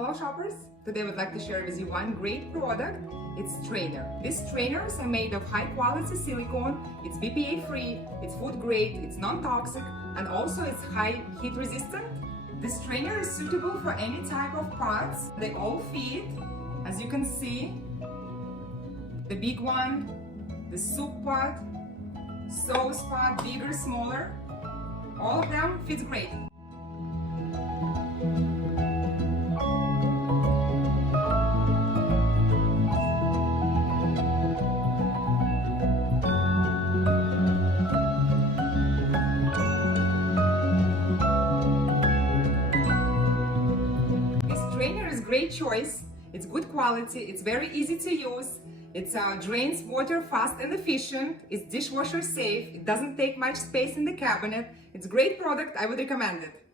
Hello shoppers! Today I would like to share with you one great product. It's strainer. These strainers are made of high quality silicone. It's BPA free, it's food grade, it's non-toxic, and also it's high heat resistant. This strainer is suitable for any type of pots. They all fit, as you can see. The big one, the soup pot, sauce pot, bigger, smaller. All of them fit great. Strainer is great choice. It's good quality. It's very easy to use. It drains water fast and efficient. It's dishwasher safe. It doesn't take much space in the cabinet. It's a great product. I would recommend it.